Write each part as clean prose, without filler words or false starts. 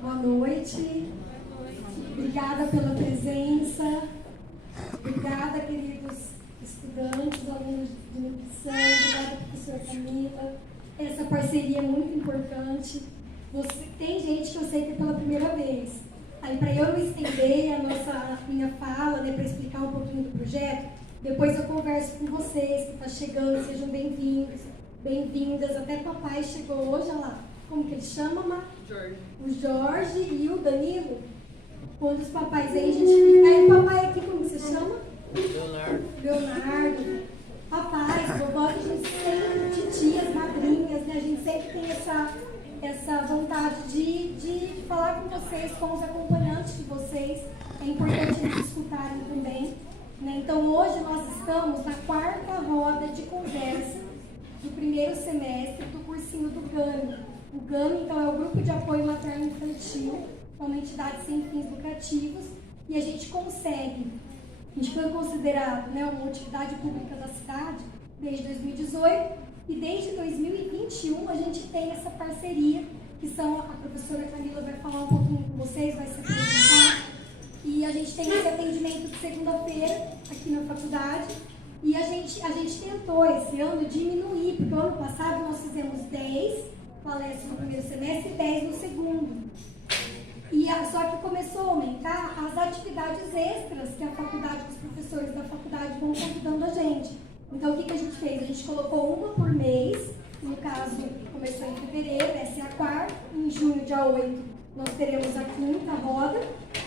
Boa noite. Obrigada pela presença. Obrigada, queridos estudantes, alunos de nutrição. Obrigada, professora Camila. Essa parceria é muito importante. Tem gente que eu sei que é pela primeira vez. Aí, para eu não estender minha fala, né, para explicar um pouquinho do projeto, depois eu converso com vocês que estão chegando. Sejam bem-vindos, bem-vindas. Até papai chegou hoje, olha lá. Como que ele chama, Má? Jorge. O Jorge e o Danilo. Quando os papais aí, a gente fica... Aí, papai aqui, como você chama? Leonardo. Papais, vovós, a gente sempre, titias, madrinhas, né? A gente sempre tem essa vontade de falar com vocês, com os acompanhantes de vocês. É importante eles escutarem também. Né? Então, hoje nós estamos na 4ª roda de conversa do primeiro semestre do cursinho do GAMI. O GAMI, então, é o Grupo de Apoio Materno Infantil, é uma entidade sem fins lucrativos, e a gente foi considerado, né, uma utilidade pública da cidade desde 2018, e desde 2021 a gente tem essa parceria, que a professora Camila vai falar um pouquinho com vocês, vai se apresentar, e a gente tem esse atendimento de segunda-feira aqui na faculdade, e a gente tentou esse ano diminuir, porque o ano passado nós fizemos 10 palestras no primeiro semestre e 10 no segundo. Só que começou a aumentar as atividades extras que a faculdade, os professores da faculdade vão convidando a gente. Então, o que a gente fez? A gente colocou uma por mês, no caso, começou em fevereiro, essa é a 4ª, em junho, dia 8, nós teremos a 5ª roda,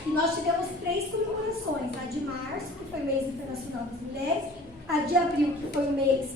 e nós tivemos 3 comemorações, a de março, que foi o mês internacional das mulheres, a de abril, que foi o mês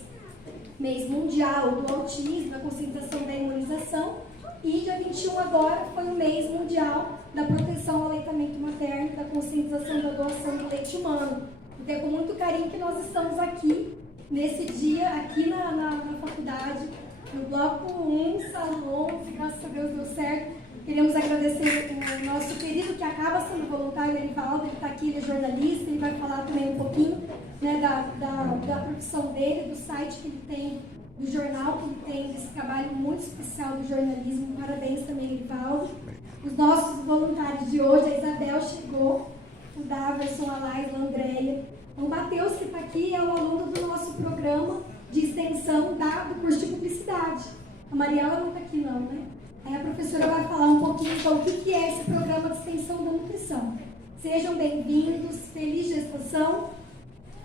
mundial do autismo, da conscientização da imunização, e dia 21 agora foi o mês mundial da proteção ao aleitamento materno, da conscientização da doação do leite humano. Então é com muito carinho que nós estamos aqui, nesse dia, aqui na faculdade, no bloco 1, salão 11, graças a Deus deu certo. Queremos agradecer o nosso querido, que acaba sendo voluntário, Erivaldo, ele está aqui, ele é jornalista, ele vai falar também um pouquinho, né, da profissão dele, do site que ele tem, do jornal que ele tem, desse trabalho muito especial do jornalismo. Parabéns também, Erivaldo. Os nossos voluntários de hoje, a Isabel chegou, o Daverson, a Laila, a Andréia. O Matheus, que está aqui, é o aluno do nosso programa de extensão do curso de publicidade. A Mariela não está aqui não, né? Aí a professora vai falar um pouquinho então o que é esse programa de extensão da nutrição. Sejam bem-vindos, feliz gestação,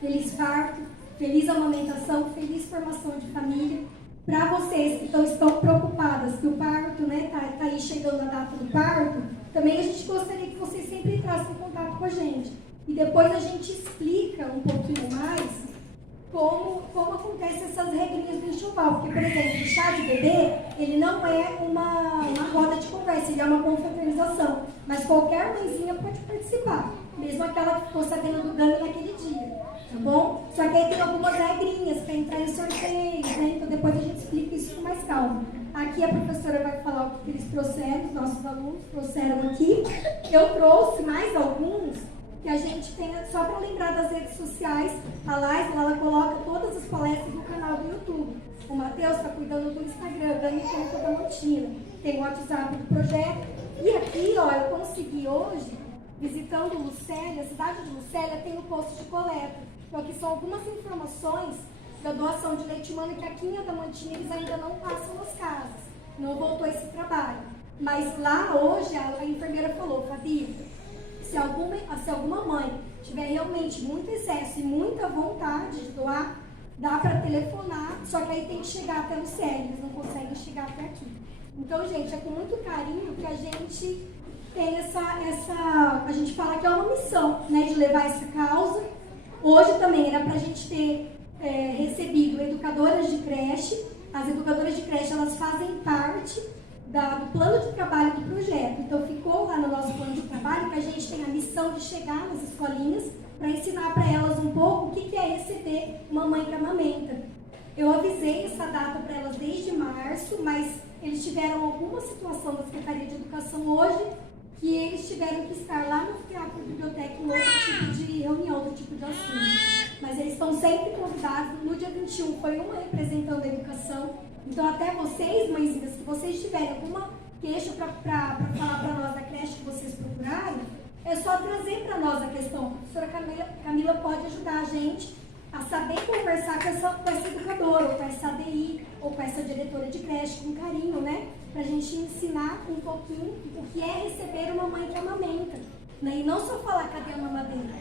feliz parto, feliz amamentação, feliz formação de família. Para vocês que estão preocupadas que o parto, né, tá aí chegando a data do parto, também a gente gostaria que vocês sempre entrassem em contato com a gente. E depois a gente explica um pouquinho mais como acontecem essas regrinhas do enxoval. Porque, por exemplo, o chá de bebê, ele não é uma roda de conversa, ele é uma confraternização. Mas qualquer mãezinha pode participar, mesmo aquela que ficou sabendo do GAMI naquele dia, tá bom? Só que aí tem algumas regrinhas para entrar em sorteios, né? Então depois a gente explica isso com mais calma. Aqui a professora vai falar o que eles trouxeram, os nossos alunos trouxeram aqui. Eu trouxe mais alguns que a gente tem, só para lembrar das redes sociais. A Laisla, ela coloca todas as palestras no canal do YouTube. O Matheus está cuidando do Instagram, Dani conta da rotina. Tem o WhatsApp do projeto. E aqui, ó, eu consegui hoje, visitando Lucélia, a cidade de Lucélia tem o posto de coleta. Então aqui são algumas informações da doação de leite humano que aqui em Adamantina eles ainda não passam nas casas. Não voltou esse trabalho. Mas lá hoje a enfermeira falou, Fabi, se alguma mãe tiver realmente muito excesso e muita vontade de doar, dá para telefonar, só que aí tem que chegar até o CEL, eles não conseguem chegar até aqui. Então, gente, é com muito carinho que a gente tem a gente fala que é uma missão, né, de levar essa causa. Hoje também era para a gente ter recebido educadoras de creche. As educadoras de creche, elas fazem parte do plano de trabalho do projeto. Então, ficou lá no nosso plano de trabalho que a gente tem a missão de chegar nas escolinhas para ensinar para elas um pouco o que é receber uma mãe que amamenta. Eu avisei essa data para elas desde março, mas eles tiveram alguma situação da Secretaria de Educação hoje que eles tiveram que estar lá no teatro da biblioteca em outro tipo de reunião, outro tipo de assunto. Mas eles estão sempre convidados. No dia 21 foi uma representando a educação. Então, até vocês, mãezinhas, se vocês tiverem alguma queixa para falar para nós da creche que vocês procuraram, é só trazer para nós a questão. A professora Camila pode ajudar a gente a saber conversar com essa educadora, ou com essa ADI, ou com essa diretora de creche, com carinho, né? Para a gente ensinar um pouquinho o que é receber uma mãe que amamenta, né? E não só falar cadê a mamadeira,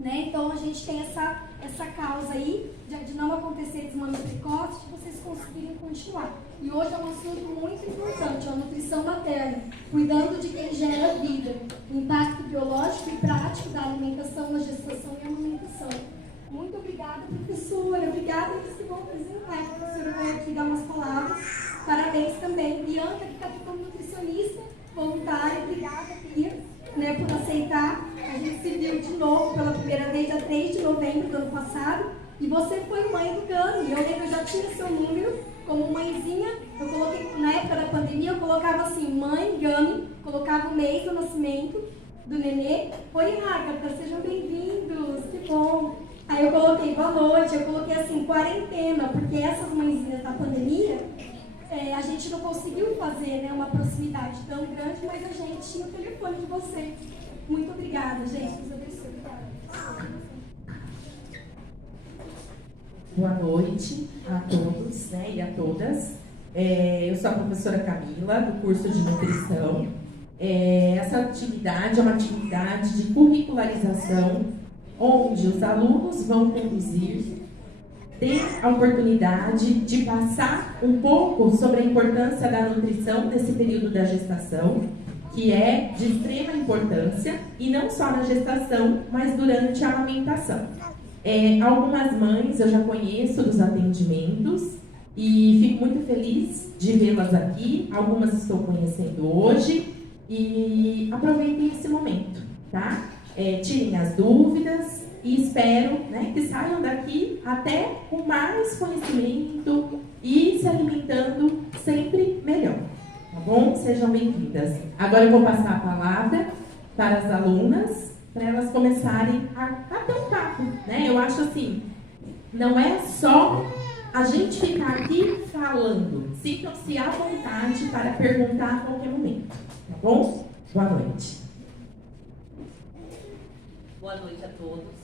né? Então a gente tem essa causa aí de não acontecer desmame precoce, de vocês conseguirem continuar. E hoje é um assunto muito importante, a nutrição materna, cuidando de quem gera vida, o impacto biológico e prático da alimentação na gestação e amamentação. Muito obrigada, professora. Obrigada, que vão apresentar. A professora vai aqui dar umas palavras. Parabéns também. Bianca, que está aqui como nutricionista, voluntária. Obrigada, Pia, né, por aceitar. A gente se viu de novo pela primeira vez, dia 3 de novembro do ano passado. E você foi mãe do Gami. Eu lembro que eu já tinha seu número como mãezinha. Eu coloquei, na época da pandemia, eu colocava assim, mãe Gami, colocava o mês do nascimento do nenê. Oi, Agatha, sejam bem-vindos. Que bom. Aí eu coloquei boa noite, eu coloquei assim, quarentena, porque essas mãezinhas da pandemia, a gente não conseguiu fazer, né, uma proximidade tão grande, mas a gente tinha o telefone de vocês. Muito obrigada, gente. Deus abençoe. Boa noite a todos, né, e a todas. Eu sou a professora Camila, do curso de nutrição. Essa atividade é uma atividade de curricularização, onde os alunos vão conduzir, ter a oportunidade de passar um pouco sobre a importância da nutrição nesse período da gestação, que é de extrema importância, e não só na gestação, mas durante a amamentação. Algumas mães eu já conheço dos atendimentos e fico muito feliz de vê-las aqui, algumas estou conhecendo hoje, e aproveitem esse momento, tá? Tirem as dúvidas e espero, né, que saiam daqui até com mais conhecimento e se alimentando sempre melhor, tá bom? Sejam bem-vindas. Agora eu vou passar a palavra para as alunas, para elas começarem a ter um papo, né? Eu acho assim, não é só a gente ficar aqui falando, sintam-se à vontade para perguntar a qualquer momento, tá bom? Boa noite. Boa noite a todos.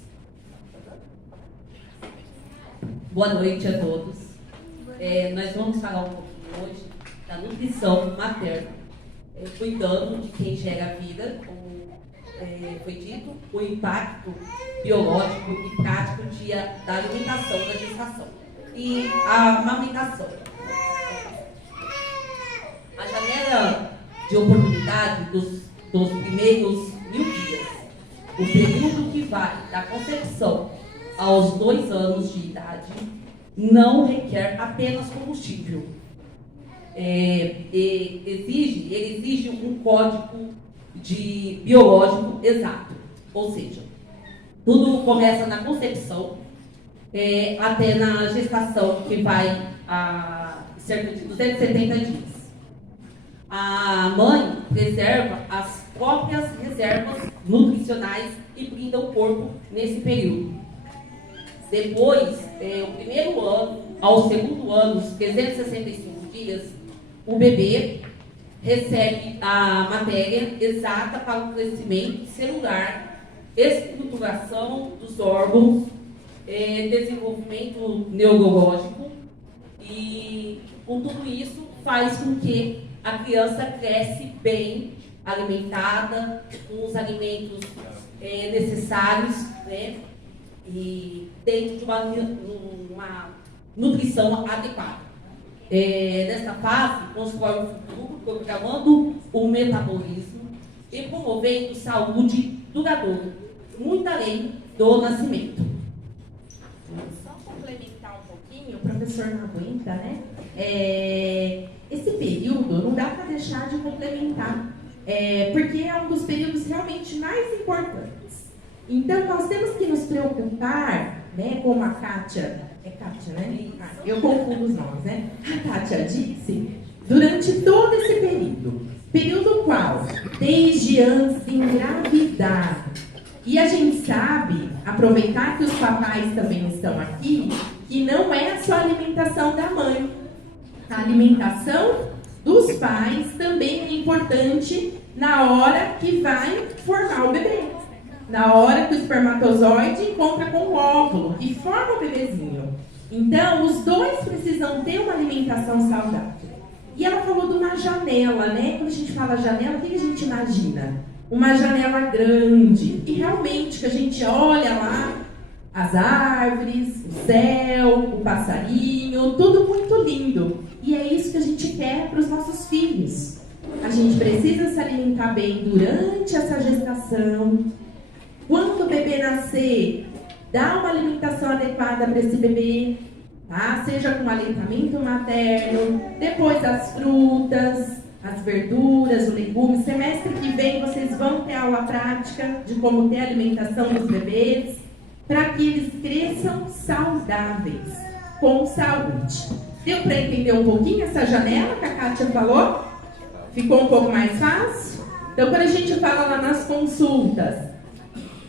Boa noite a todos. Nós vamos falar um pouquinho hoje da nutrição materna, cuidando de quem gera vida, como foi dito, o impacto biológico e prático da alimentação da gestação e a amamentação. A janela de oportunidade dos primeiros 1000 dias, o período que vai da concepção aos 2 anos de idade, não requer apenas combustível. Ele exige um código biológico exato. Ou seja, tudo começa na concepção até na gestação, que vai a cerca de 270 dias. A mãe preserva as próprias reservas nutricionais e brinda o corpo nesse período. Depois, o primeiro ano ao segundo ano, os 365 dias, o bebê recebe a matéria exata para o crescimento celular, estruturação dos órgãos, desenvolvimento neurológico, e com tudo isso faz com que a criança cresce bem alimentada, com os alimentos necessários, né? E dentro de uma nutrição adequada. Nesta fase, constrói o futuro, programando o metabolismo e promovendo saúde duradoura, muito além do nascimento. Só complementar um pouquinho, o professor não aguenta, né? Esse período não dá para deixar de complementar, porque é um dos períodos realmente mais importantes. Então, nós temos que nos preocupar, né, como a Kátia, Kátia, né? Eu confundo os nomes, né? A Kátia disse, durante todo esse período qual, desde antes de engravidar, e a gente sabe, aproveitar que os papais também estão aqui, que não é só a alimentação da mãe, a alimentação dos pais também é importante na hora que vai formar o bebê. Na hora que o espermatozoide encontra com o óvulo e forma o bebezinho. Então, os dois precisam ter uma alimentação saudável. E ela falou de uma janela, né? Quando a gente fala janela, o que a gente imagina? Uma janela grande. E realmente, que a gente olha lá, as árvores, o céu, o passarinho, tudo muito lindo. E é isso que a gente quer para os nossos filhos. A gente precisa se alimentar bem durante essa gestação. Quando o bebê nascer, dá uma alimentação adequada para esse bebê, tá? Seja com aleitamento materno, depois as frutas, as verduras, os legumes. Semestre que vem vocês vão ter aula prática de como ter a alimentação dos bebês, para que eles cresçam saudáveis, com saúde. Deu para entender um pouquinho essa janela que a Kátia falou? Ficou um pouco mais fácil? Então, quando a gente fala lá nas consultas,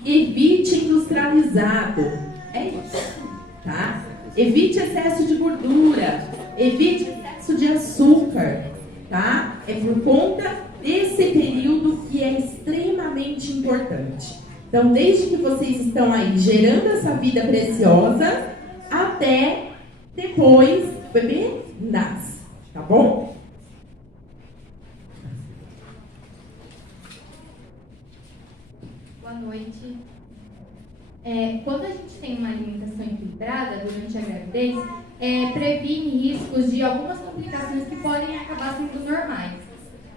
evite industrializado. É isso, tá? Evite excesso de gordura. Evite excesso de açúcar, tá? É por conta desse período que é extremamente importante. Então, desde que vocês estão aí gerando essa vida preciosa, até depois o bebê nasce, tá bom? Boa noite. Quando a gente tem uma alimentação equilibrada durante a gravidez, previne riscos de algumas complicações que podem acabar sendo normais.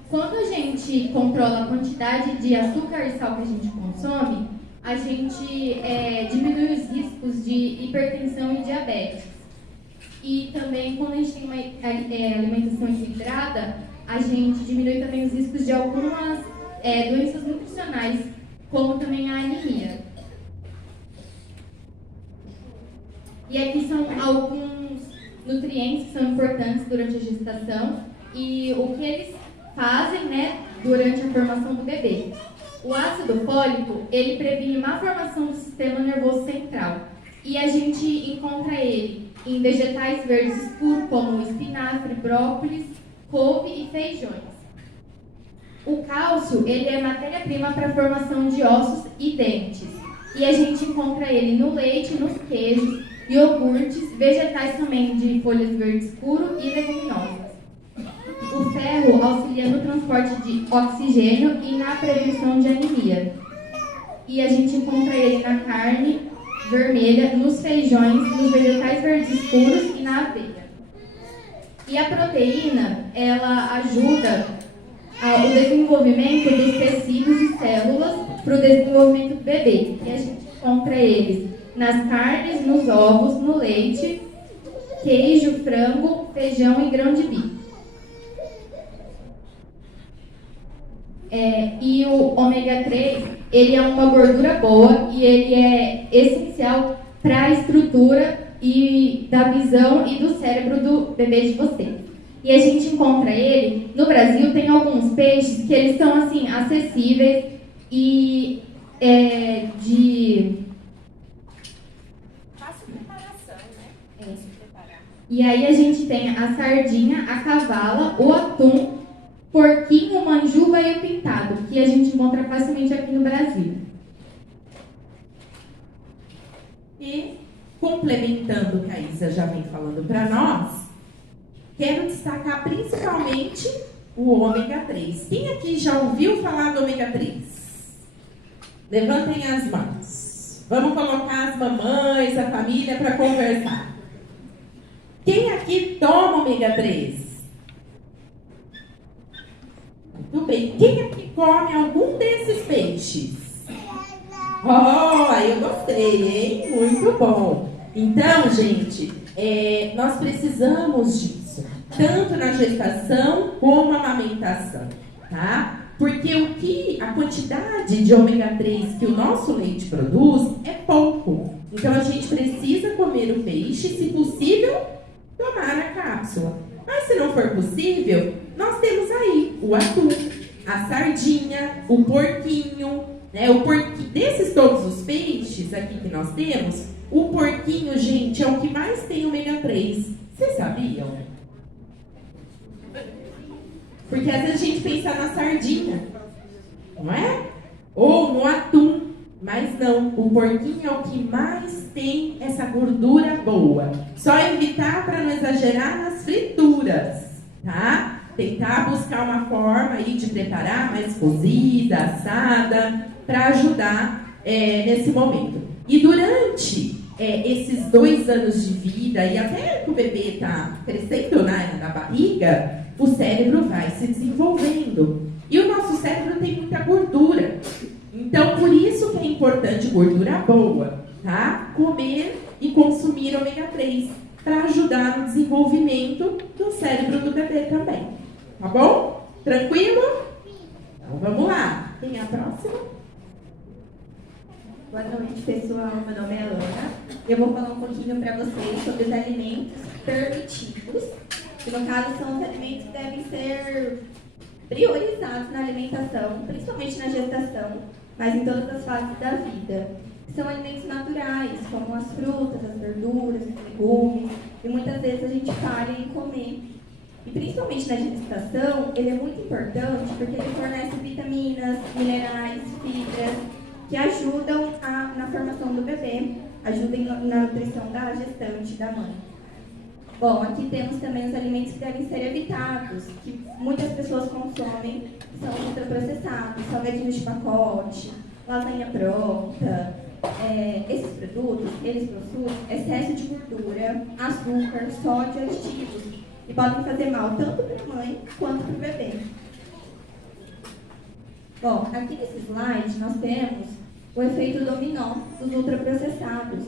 Quando a gente controla a quantidade de açúcar e sal que a gente consome, a gente diminui os riscos de hipertensão e diabetes. E também, quando a gente tem uma alimentação equilibrada, a gente diminui também os riscos de algumas doenças nutricionais, como também a anemia. E aqui são alguns nutrientes que são importantes durante a gestação e o que eles fazem, né, durante a formação do bebê. O ácido fólico, ele previne má formação do sistema nervoso central. E a gente encontra ele em vegetais verdes escuros, como espinafre, brócolis, couve e feijões. O cálcio, ele é matéria-prima para a formação de ossos e dentes. E a gente encontra ele no leite, nos queijos, iogurtes, vegetais também de folhas verdes escuro e leguminosas. O ferro auxilia no transporte de oxigênio e na prevenção de anemia. E a gente encontra ele na carne vermelha, nos feijões, nos vegetais verdes escuros e na aveia. E a proteína, ela ajuda o desenvolvimento dos tecidos e células para o desenvolvimento do bebê. E a gente encontra eles nas carnes, nos ovos, no leite, queijo, frango, feijão e grão de bico. E o ômega 3, ele é uma gordura boa e ele é essencial para a estrutura e da visão e do cérebro do bebê de vocês. E a gente encontra ele, no Brasil tem alguns peixes que eles são assim, acessíveis e de Fácil preparação, né? Fácil preparar. E aí a gente tem a sardinha, a cavala, o atum, porquinho, o manjuba e o pintado, que a gente encontra facilmente aqui no Brasil. E, complementando o que a Isa já vem falando para nós, quero destacar principalmente o ômega 3. Quem aqui já ouviu falar do ômega 3? Levantem as mãos. Vamos colocar as mamães, a família para conversar. Quem aqui toma ômega 3? Muito bem. Quem aqui come algum desses peixes? Oh, eu gostei, hein? Muito bom. Então, gente, nós precisamos disso, tanto na gestação como na amamentação, tá? Porque a quantidade de ômega 3 que o nosso leite produz é pouco. Então, a gente precisa comer o peixe, se possível, tomar a cápsula. Mas se não for possível, nós temos aí o atum, a sardinha, o porquinho, né? Desses todos os peixes aqui que nós temos, o porquinho, gente, é o que mais tem ômega 3. Vocês sabiam? Porque às vezes a gente pensa na sardinha, não é? Ou no atum, mas não, o porquinho é o que mais tem essa gordura boa. Só evitar para não exagerar nas frituras, tá? Tentar buscar uma forma aí de preparar mais cozida, assada, para ajudar nesse momento. E durante esses 2 anos de vida, e até que o bebê está crescendo na barriga, o cérebro vai se desenvolvendo. E o nosso cérebro tem muita gordura. Então, por isso que é importante gordura boa, tá? Comer e consumir ômega 3, para ajudar no desenvolvimento do cérebro do bebê também. Tá bom? Tranquilo? Então, vamos lá. Quem é a próxima? Boa noite, pessoal. Meu nome é Ana. Eu vou falar um pouquinho para vocês sobre os alimentos permitidos, que no caso são os alimentos que devem ser priorizados na alimentação, principalmente na gestação, mas em todas as fases da vida. São alimentos naturais, como as frutas, as verduras, os legumes, e muitas vezes a gente para em comer. E principalmente na gestação, ele é muito importante porque ele fornece vitaminas, minerais, fibras, que ajudam na formação do bebê, ajudam na nutrição da gestante, da mãe. Bom, aqui temos também os alimentos que devem ser evitados, que muitas pessoas consomem, que são ultraprocessados, salgadinhos de pacote, lasanha pronta. Esses produtos, eles possuem excesso de gordura, açúcar, sódio e aditivos, e podem fazer mal tanto para a mãe quanto para o bebê. Bom, aqui nesse slide nós temos o efeito dominó dos ultraprocessados,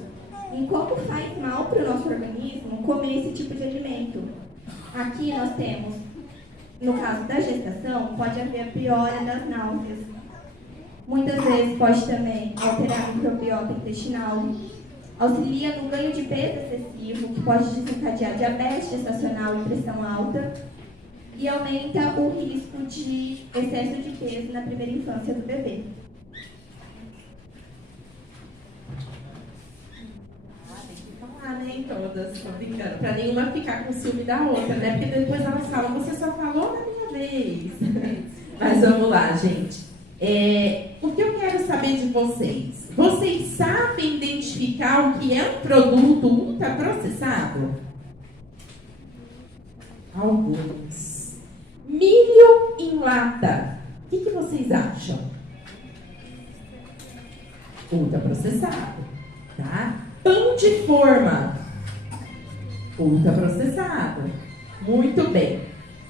em como faz mal para o nosso organismo comer esse tipo de alimento. Aqui nós temos, no caso da gestação, pode haver a piora das náuseas. Muitas vezes pode também alterar a microbiota intestinal, auxilia no ganho de peso excessivo, que pode desencadear diabetes gestacional e pressão alta, e aumenta o risco de excesso de peso na primeira infância do bebê. Nem todas, tô brincando, para nenhuma ficar com ciúme da outra, né? Porque depois elas falam, você só falou na minha vez. Mas vamos lá, gente. O que eu quero saber de vocês? Vocês sabem identificar o que é um produto ultraprocessado? Alguns. Milho em lata. O que vocês acham? Ultraprocessado, tá? Pão de forma, ultraprocessado. Muito bem.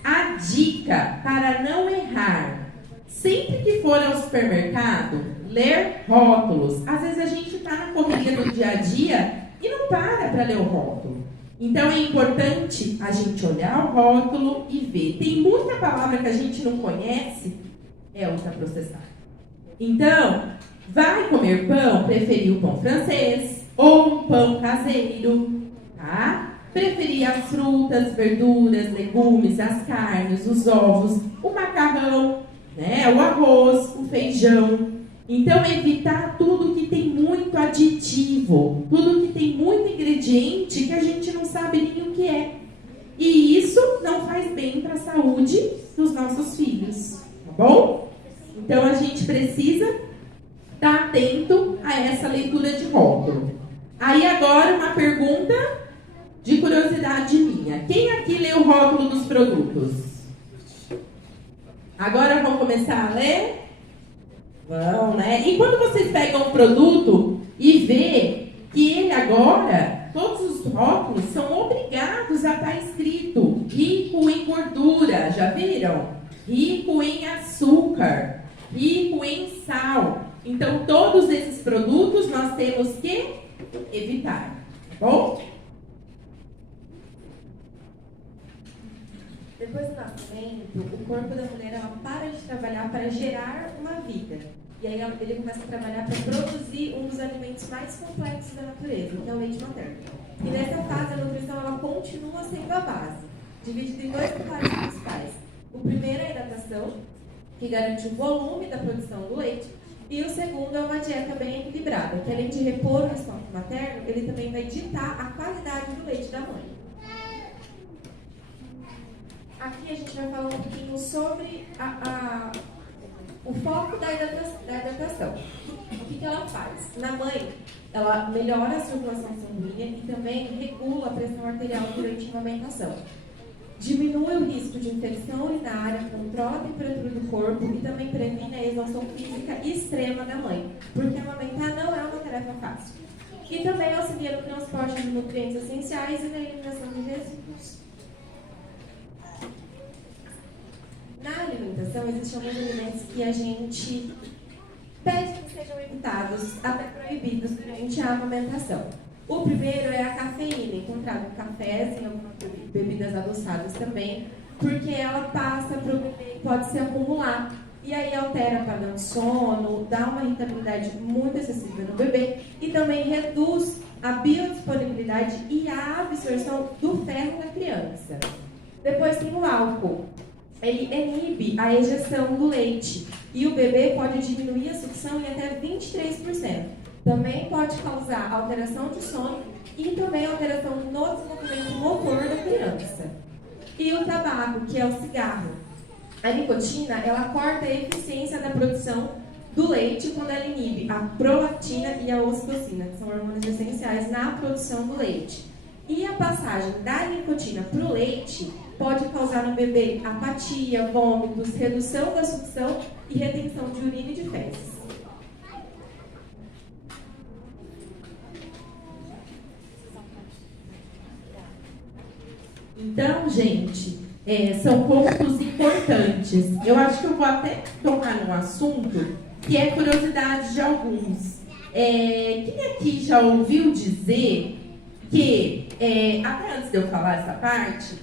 A dica para não errar: sempre que for ao supermercado, ler rótulos. Às vezes a gente está na correria do dia a dia e não para ler o rótulo. Então é importante a gente olhar o rótulo e ver. Tem muita palavra que a gente não conhece, é ultraprocessado. Então, vai comer pão, preferir o pão francês ou um pão caseiro, tá? Preferir as frutas, verduras, legumes, as carnes, os ovos, o macarrão, né? O arroz, o feijão. Então, evitar tudo que tem muito aditivo, tudo que tem muito ingrediente que a gente não sabe nem o que é. E isso não faz bem para a saúde dos nossos filhos, tá bom? Então, a gente precisa estar atento a essa leitura de rótulo. Aí agora uma pergunta de curiosidade minha. Quem aqui leu o rótulo dos produtos? Agora vamos começar a ler? Vão, né? E quando vocês pegam o produto e vê que ele agora, todos os rótulos são obrigados a estar escrito rico em gordura, já viram? Rico em açúcar, rico em sal. Então todos esses produtos nós temos que evitar, tá bom? Depois do nascimento, o corpo da mulher para de trabalhar para gerar uma vida. E aí ele começa a trabalhar para produzir um dos alimentos mais complexos da natureza, que é o leite materno. E nessa fase, a nutrição ela continua sendo a base, dividida em 2 pilares principais. O primeiro é a hidratação, que garante o volume da produção do leite. E o segundo é uma dieta bem equilibrada, que além de repor o estoque materno, ele também vai ditar a qualidade do leite da mãe. aqui a gente vai falar um pouquinho sobre o foco da hidratação. O que ela faz? Na mãe, ela melhora a circulação sanguínea e também regula a pressão arterial durante a amamentação. Diminui o risco de infecção urinária, controla a temperatura do corpo e também previne a exaustão física extrema da mãe, porque amamentar não é uma tarefa fácil. E também auxilia no transporte de nutrientes essenciais e na eliminação de resíduos. Na alimentação, existem alguns alimentos que a gente pede que sejam evitados, até proibidos durante a amamentação. O primeiro é a cafeína, encontrada em cafés e em algumas bebidas adoçadas também, porque ela passa para o bebê e pode se acumular. E aí altera o padrão de sono, dá uma irritabilidade muito excessiva no bebê e também reduz a biodisponibilidade e a absorção do ferro na criança. Depois tem o álcool. Ele inibe a ejeção do leite e o bebê pode diminuir a sucção em até 23%. Também pode causar alteração de sono e também alteração no desenvolvimento motor da criança. E o tabaco, que é o cigarro. A nicotina, ela corta a eficiência da produção do leite quando ela inibe a prolactina e a ocitocina, que são hormônios essenciais na produção do leite. E a passagem da nicotina para o leite pode causar no bebê apatia, vômitos, redução da sucção e retenção de urina e de fezes. Então, gente, são pontos importantes. Eu acho que eu vou até tocar num assunto que é curiosidade de alguns. Quem aqui já ouviu dizer que, até antes de eu falar essa parte,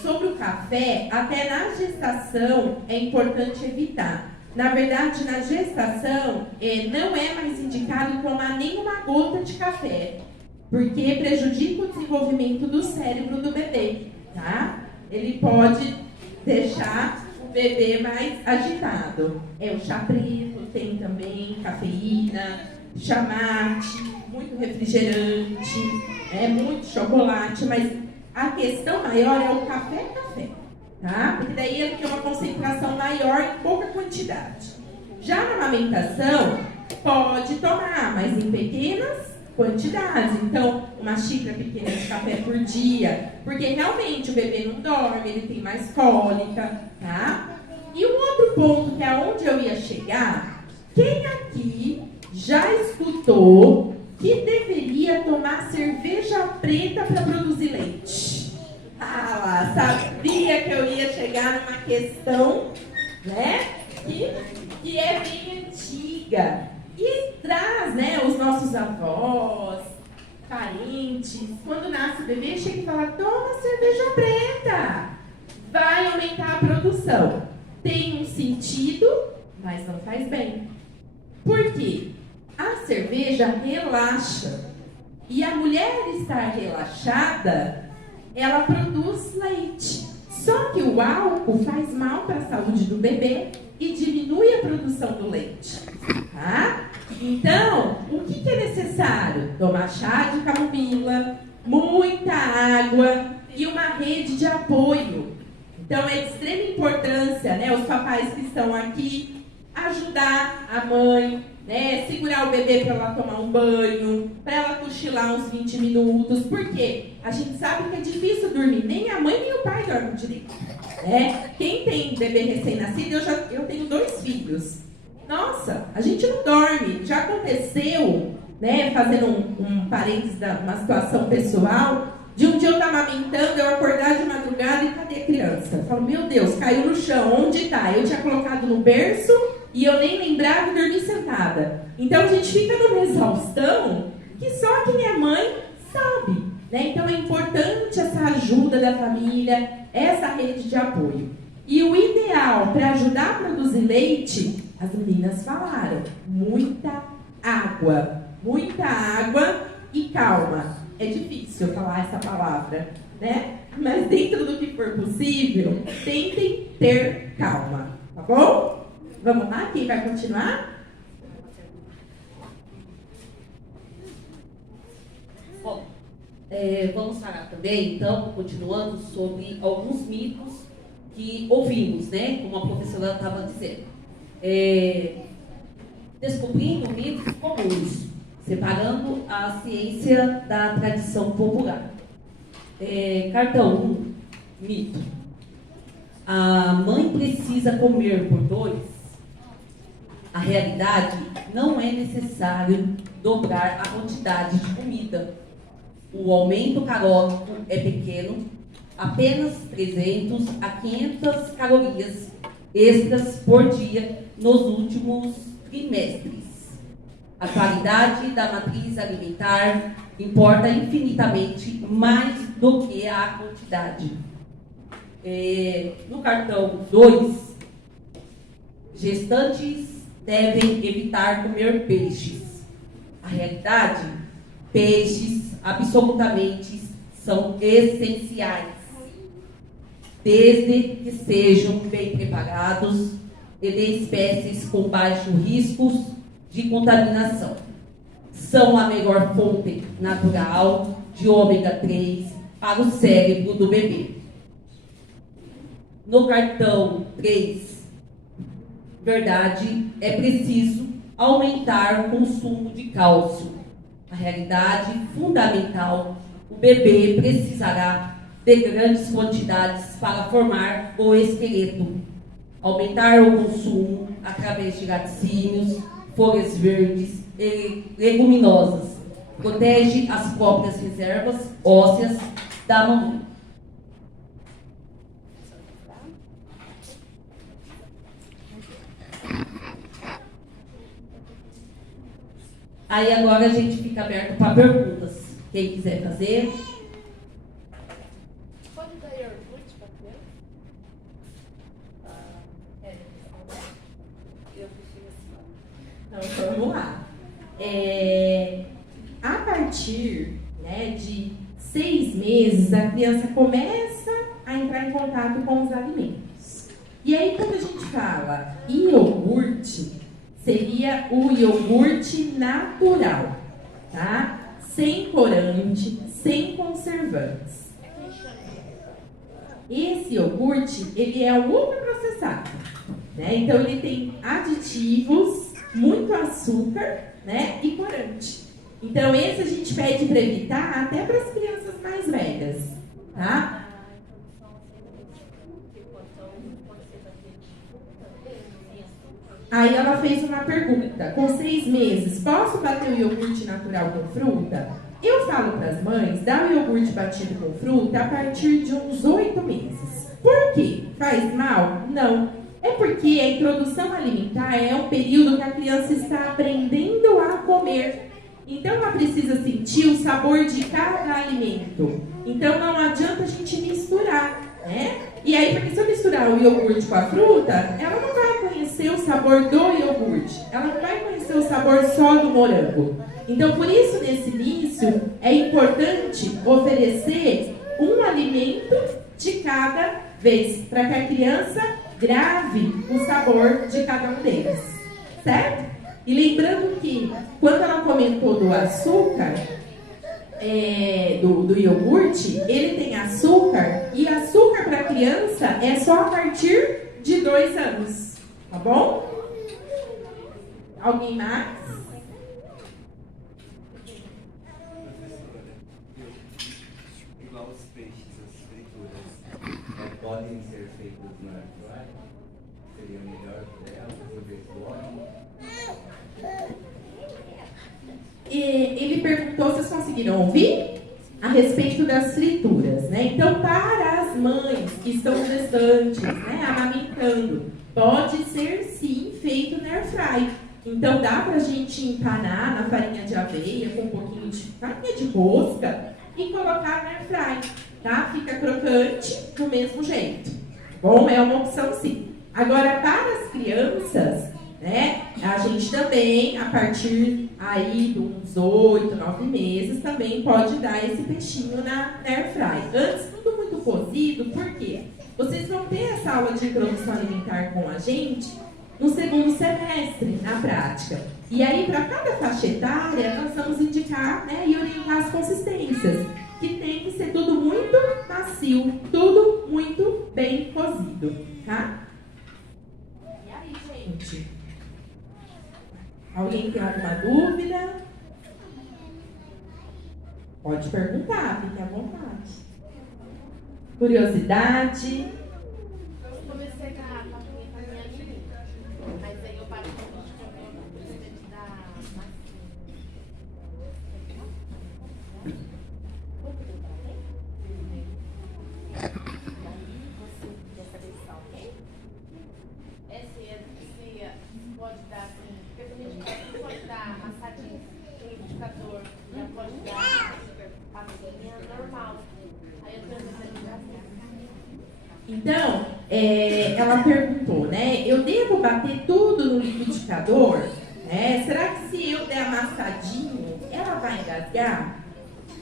sobre o café, até na gestação é importante evitar. Na verdade, na gestação, não é mais indicado tomar nenhuma gota de café, porque prejudica o desenvolvimento do cérebro do bebê, tá? Ele pode deixar o bebê mais agitado. O chá preto tem também cafeína, chá mate, muito refrigerante, muito chocolate, mas a questão maior é o café, tá? Porque daí ele tem uma concentração maior em pouca quantidade. Já na amamentação, pode tomar, mas em pequenas quantidades. Então, uma xícara pequena de café por dia, porque realmente o bebê não dorme, ele tem mais cólica, tá? E um outro ponto que é onde eu ia chegar, quem aqui já escutou que deveria tomar cerveja preta para produzir leite? Ah lá, sabia que eu ia chegar numa questão, né, que é bem antiga. E traz, né, os nossos avós, parentes, quando nasce o bebê, chega e fala, toma cerveja preta, vai aumentar a produção. Tem um sentido, mas não faz bem. Por quê? A cerveja relaxa. E a mulher estar relaxada, ela produz leite. Só que o álcool faz mal para a saúde do bebê e diminui a produção do leite. Tá? Então, o que é necessário? Tomar chá de camomila, muita água e uma rede de apoio. Então, é de extrema importância, né, os papais que estão aqui, ajudar a mãe, né, segurar o bebê para ela tomar um banho, para ela cochilar uns 20 minutos, porque a gente sabe que é difícil dormir, nem a mãe nem o pai dormem direito. Quem tem bebê recém-nascido, eu tenho 2 filhos. Nossa, a gente não dorme. Já aconteceu, né, fazendo um parênteses uma situação pessoal, de um dia eu estar amamentando, eu acordar de madrugada e cadê a criança? Eu falo, meu Deus, caiu no chão, onde está? Eu tinha colocado no berço e eu nem lembrava e dormi sentada. Então a gente fica numa exaustão que só quem é mãe sabe, né? Então é importante essa ajuda da família, essa rede de apoio. E o ideal para ajudar a produzir leite, as meninas falaram, muita água e calma. É difícil falar essa palavra, né? Mas dentro do que for possível, tentem ter calma, tá bom? Vamos lá, quem vai continuar? Bom, vamos falar também, então, continuando, sobre alguns mitos que ouvimos, né? Como a professora estava dizendo. Descobrindo mitos comuns, separando a ciência da tradição popular. Cartão 1, mito. A mãe precisa comer por 2. A realidade, não é necessário dobrar a quantidade de comida. O aumento calórico é pequeno, apenas 300 a 500 calorias extras por dia nos últimos trimestres. A qualidade da matriz alimentar importa infinitamente mais do que a quantidade. No cartão 2, gestantes devem evitar comer peixes. A realidade, peixes absolutamente são essenciais, desde que sejam bem preparados e de espécies com baixos riscos de contaminação. São a melhor fonte natural de ômega 3 para o cérebro do bebê. No cartão 3, verdade, é preciso aumentar o consumo de cálcio. A realidade fundamental, o bebê precisará de grandes quantidades para formar o esqueleto. Aumentar o consumo através de laticínios, folhas verdes e leguminosas. Protege as próprias reservas ósseas da mamãe. Aí agora a gente fica aberto para perguntas. Quem quiser fazer. Pode dar iogurte para criança? Eu prefiro assim. Então, vamos lá. A partir, né, de 6 meses, a criança começa a entrar em contato com os alimentos. E aí, quando a gente fala iogurte, seria o iogurte natural, tá? Sem corante, sem conservantes. Esse iogurte, ele é ultraprocessado, né? Então, ele tem aditivos, muito açúcar, né? E corante. Então, esse a gente pede para evitar até para as crianças mais velhas, tá? Aí ela fez uma pergunta: com 6 meses, posso bater o iogurte natural com fruta? Eu falo para as mães, dá o iogurte batido com fruta a partir de uns 8 meses. Por quê? Faz mal? Não. É porque a introdução alimentar é um período que a criança está aprendendo a comer. Então ela precisa sentir o sabor de cada alimento. Então não adianta a gente misturar, né? E aí, porque se eu misturar o iogurte com a fruta, ela não vai conhecer o sabor do iogurte. Ela não vai conhecer o sabor só do morango. Então, por isso, nesse início, é importante oferecer um alimento de cada vez, para que a criança grave o sabor de cada um deles. Certo? E lembrando que, quando ela comentou do açúcar, do iogurte, ele tem açúcar, e açúcar para criança é só a partir de 2 anos, tá bom? Alguém mais? Igual os peixes, as frituras, podem ser feitos na air fryer? Seria melhor para elas, em vez do óleo? Ele perguntou, vocês conseguiram ouvir? A respeito das frituras, né? Então, para as mães que estão gestantes, né, amamentando, pode ser sim feito na air fry. Então, dá pra gente empanar na farinha de aveia com um pouquinho de farinha de rosca e colocar na air fry, tá? Fica crocante do mesmo jeito. Bom, é uma opção sim. Agora, para as crianças, né, a gente também, a partir aí de uns 8, 9 meses, também pode dar esse peixinho na air fry. Antes, tudo muito cozido, por quê? Vocês vão ter essa aula de introdução alimentar com a gente no segundo semestre, na prática. E aí, para cada faixa etária, nós vamos indicar, né, e orientar as consistências. que tem que ser tudo muito macio, tudo muito bem cozido, tá? E aí, gente? Alguém tem alguma dúvida? Pode perguntar, fique à vontade. Curiosidade? Eu comecei com a papinha com a minha amiga, mas aí eu parei com o presidente da se pode dar assim, porque tem gente que pode dar massadinha no liquidificador, já pode dar papinha normal. Aí eu tenho Então, ela perguntou, né? Eu devo bater tudo no liquidificador? Será que se eu der amassadinho, ela vai engasgar?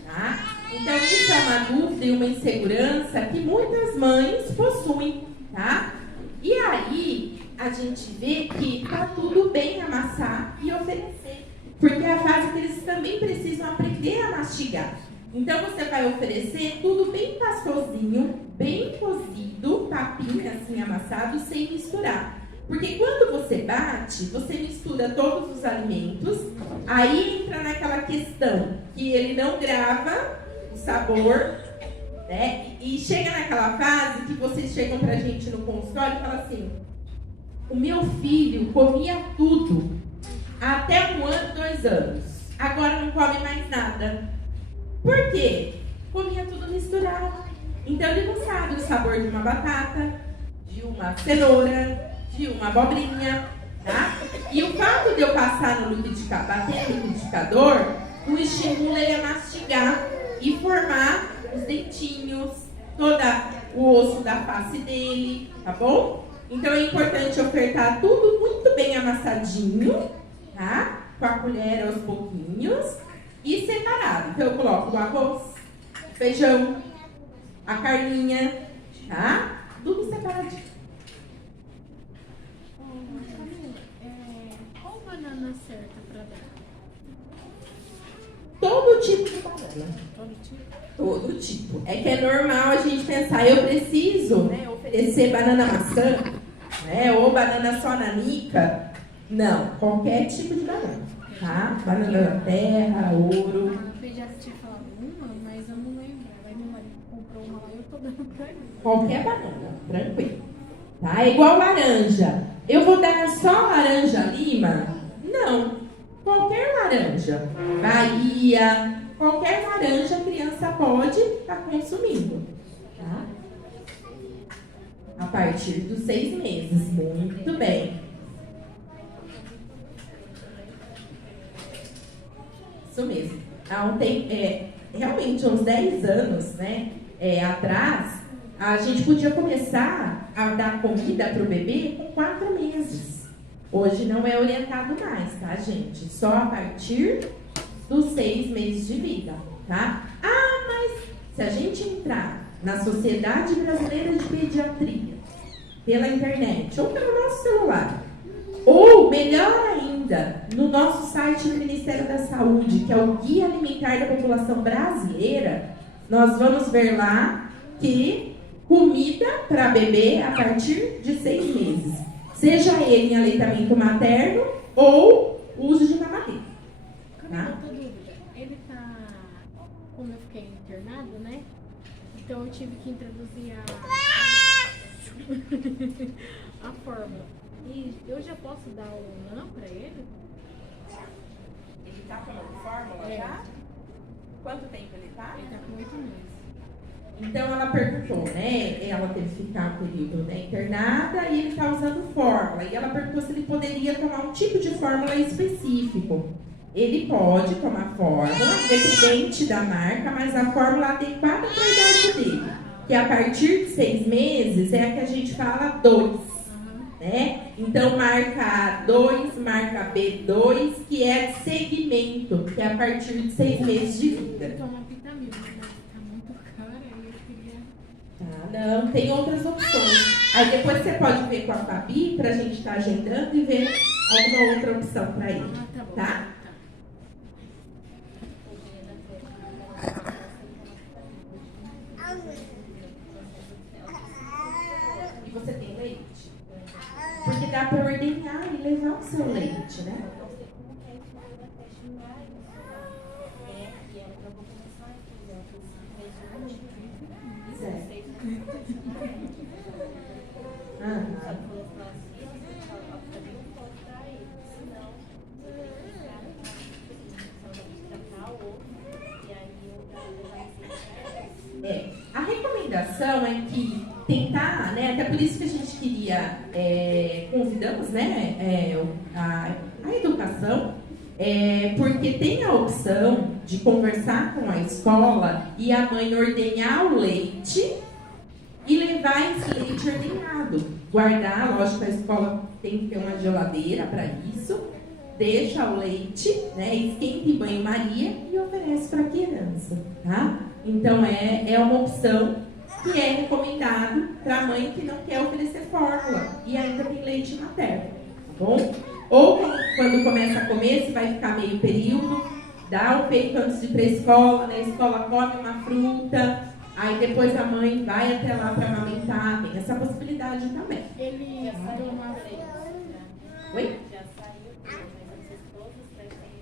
Tá? Então, isso é uma dúvida e uma insegurança que muitas mães possuem, tá? E aí, a gente vê que tá tudo bem amassar e oferecer. Porque é a fase que eles também precisam aprender a mastigar. Então, você vai oferecer tudo bem pastosinho, bem cozido, papinha assim amassado, sem misturar. Porque quando você bate, você mistura todos os alimentos, aí entra naquela questão que ele não grava o sabor, né? E chega naquela fase que vocês chegam pra gente no consultório e falam assim: o meu filho comia tudo até 1 ano, 2 anos, agora não come mais nada. Por quê? Comia tudo misturado. Então ele não sabe o sabor de uma batata, de uma cenoura, de uma abobrinha, tá? E o fato de eu passar no liquidificador, bater no liquidificador, o estimula ele a mastigar e formar os dentinhos, todo o osso da face dele, tá bom? Então é importante ofertar tudo muito bem amassadinho, tá? Com a colher aos pouquinhos e separado. Então eu coloco o arroz, o feijão, a carninha, tá? Tudo separadinho. Qual banana certa para dar? Todo tipo de banana. Todo tipo? Todo tipo. É que é normal a gente pensar, eu preciso, né, oferecer banana maçã, né, ou banana só nanica. Não, qualquer tipo de banana, tá? Banana da terra, ouro. Eu já tinha falado uma, mas eu não lembro. Aí meu marido comprou uma lá e eu tô dando pra ele. Qualquer banana, tranquilo. Tá? É igual laranja. Eu vou dar só laranja lima? Não. Qualquer laranja. Bahia, qualquer laranja a criança pode estar consumindo. Tá? A partir dos 6 meses. Muito bem. Isso mesmo. Há um tempo, realmente, uns 10 anos, né, atrás, a gente podia começar a dar comida para o bebê com 4 meses. Hoje não é orientado mais, tá, gente? Só a partir dos 6 meses de vida, tá? Ah, mas se a gente entrar na Sociedade Brasileira de Pediatria, pela internet ou pelo nosso celular, ou melhor ainda, no nosso site do Ministério da Saúde, que é o Guia Alimentar da População Brasileira, nós vamos ver lá que comida para bebê a partir de 6 meses. Seja ele em aleitamento materno ou uso de mamadeira. Tá? Outra dúvida. Ele tá... Como eu fiquei internado, né? Então eu tive que introduzir a fórmula. E eu já posso dar o NAN pra ele? Ele tá tomando fórmula já? Quanto tempo ele tá? Ele tá com 8 meses. Então ela perguntou, né? Ela teve que ficar um período, né, internada e ele está usando fórmula. E ela perguntou se ele poderia tomar um tipo de fórmula específico. Ele pode tomar fórmula, independente da marca, mas a fórmula adequada para a idade dele. Que a partir de 6 meses é a que a gente fala 2. Né? Então marca A2, marca B2, que é segmento, que é a partir de 6 meses de vida. Tomar vitamina, né? Tá muito cara e eu queria... Ah, não, tem outras opções. Aí depois você pode ver com a Fabi pra gente estar agendando e ver alguma outra opção para ele. Ah, tá bom. Tá? o seu leite, né? Não sei como é que ela vai até xingar isso lá. E ela já vou começar a fazer Certo. Só que falou pra ela assim, ela também não pode dar ele, senão você tem que ficar senão vai ter que tratar o outro, e aí eu já não sei pra ela. A recomendação é que tentar, né, até por isso que a gente queria, convidamos, né, a educação, porque tem a opção de conversar com a escola e a mãe ordenhar o leite e levar esse leite ordenhado. Guardar, lógico, a escola tem que ter uma geladeira para isso, deixa o leite, né, esquenta em banho-maria e oferece para a criança, tá? Então, é uma opção que é recomendado para a mãe que não quer oferecer fórmula e ainda tem leite materno, tá bom? Ou quando começa a comer, se vai ficar meio período, dá o peito antes de ir para a escola, na escola come uma fruta, aí depois a mãe vai até lá para amamentar, tem essa possibilidade também. Ele deu uma... Oi? Já saiu, mas as esposas pretendem.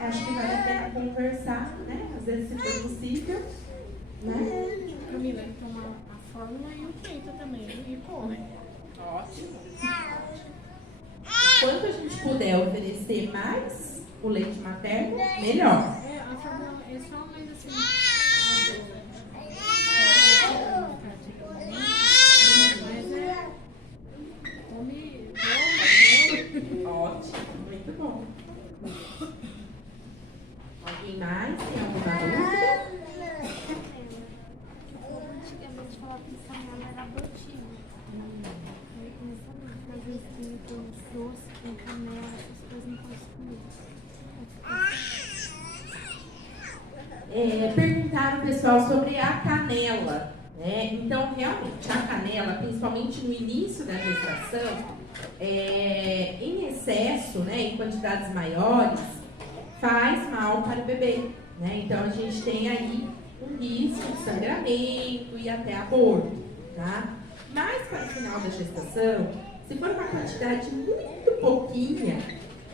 Acho que vale a pena conversar, né? Às vezes, se for possível, né? Camila, ele toma a fórmula e o peito também, e come. Ótimo. Quanto a gente puder oferecer mais o leite materno, melhor. A fórmula é só mais assim. Mas come. Ótimo, muito bom. Alguém mais? Tem alguma dúvida? Antigamente falava que canela era botinha. Aí começou a fazer assim, com doce, com canela, essas coisas não posso comer. Perguntaram, pessoal, sobre a canela, né? Então, realmente, a canela, principalmente no início da gestação, em excesso, né, em quantidades maiores, faz mal para o bebê, né? Então, a gente tem aí um risco de sangramento e até aborto, tá? Mas, para o final da gestação, se for uma quantidade muito pouquinha,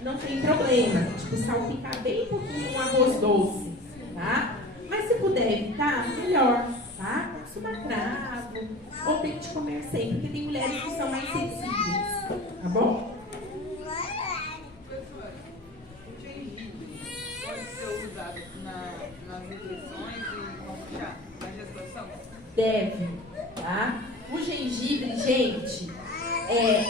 não tem problema. Tipo, salpicar bem pouquinho um arroz doce, tá? Mas se puder evitar, melhor, tá? Consuma cravo, ou tente comer sempre, porque tem mulheres que são mais sensíveis, tá bom? O gengibre pode ser usado nas nutrições e como chá na gestação? Deve, tá? O gengibre, gente,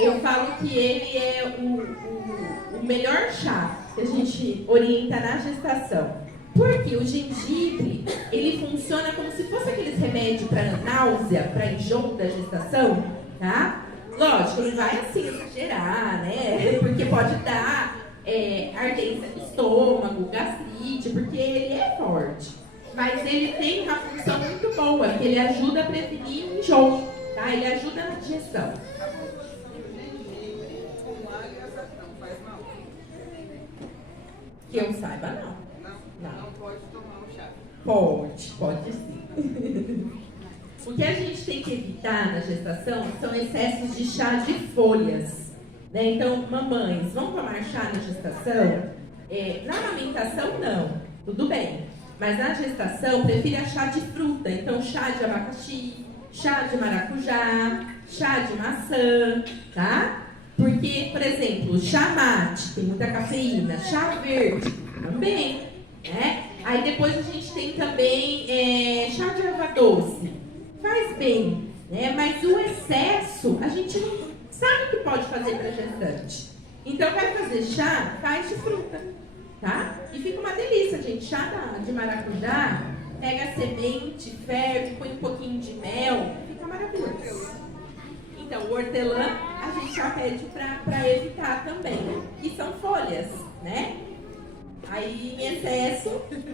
eu falo que ele é o melhor chá que a gente orienta na gestação. Porque o gengibre, ele funciona como se fosse aqueles remédios para náusea, para enjoo da gestação, tá? Lógico, não vai assim exagerar, né? Porque pode dar ardência no estômago, gastrite, porque ele é forte. Mas ele tem uma função muito boa, que ele ajuda a prevenir o enjoo, tá? Ele ajuda na digestão. Com alho e açafrão faz mal? Que eu saiba, não. Não pode tomar o chá. Pode sim. O que a gente tem que evitar na gestação são excessos de chá de folhas, né? Então, mamães, vão tomar chá na gestação? Na amamentação, não. Tudo bem. Mas na gestação, prefira chá de fruta. Então, chá de abacaxi, chá de maracujá, chá de maçã, tá? Porque, por exemplo, chá mate, tem muita cafeína. Chá verde, também. Né? Aí depois a gente tem também chá de erva doce, faz bem, né? Mas o excesso a gente não sabe o que pode fazer para gestante. Então vai fazer chá, faz de fruta, tá? E fica uma delícia, gente. Chá de maracujá, pega a semente, ferve, põe um pouquinho de mel, fica maravilhoso. Então o hortelã a gente já pede para evitar também, que são folhas, né? Aí, em excesso,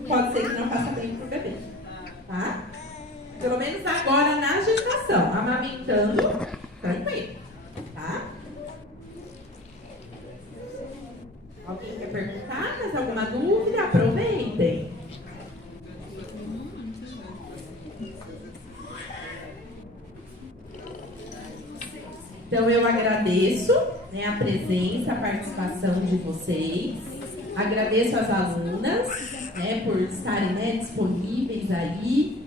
pode ser que não faça bem pro bebê, tá? Pelo menos agora na gestação, amamentando, tranquilo, tá? Alguém quer perguntar? Mais alguma dúvida? Aproveitem. Então eu agradeço, né, a presença, a participação de vocês. Agradeço às alunas, né, por estarem, né, disponíveis aí.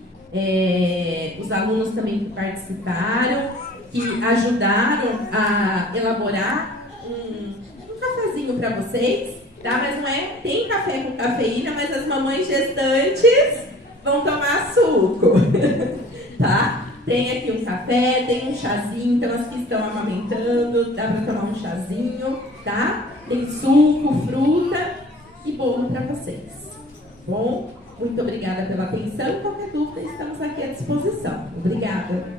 Os alunos também que participaram, que ajudaram a elaborar um cafezinho para vocês, tá? Mas não é, tem café com cafeína, mas as mamães gestantes vão tomar suco, tá? Tem aqui um café, tem um chazinho, então as que estão amamentando, dá para tomar um chazinho, tá? Tem suco, fruta e bolo para vocês. Bom, muito obrigada pela atenção. Qualquer dúvida, estamos aqui à disposição. Obrigada.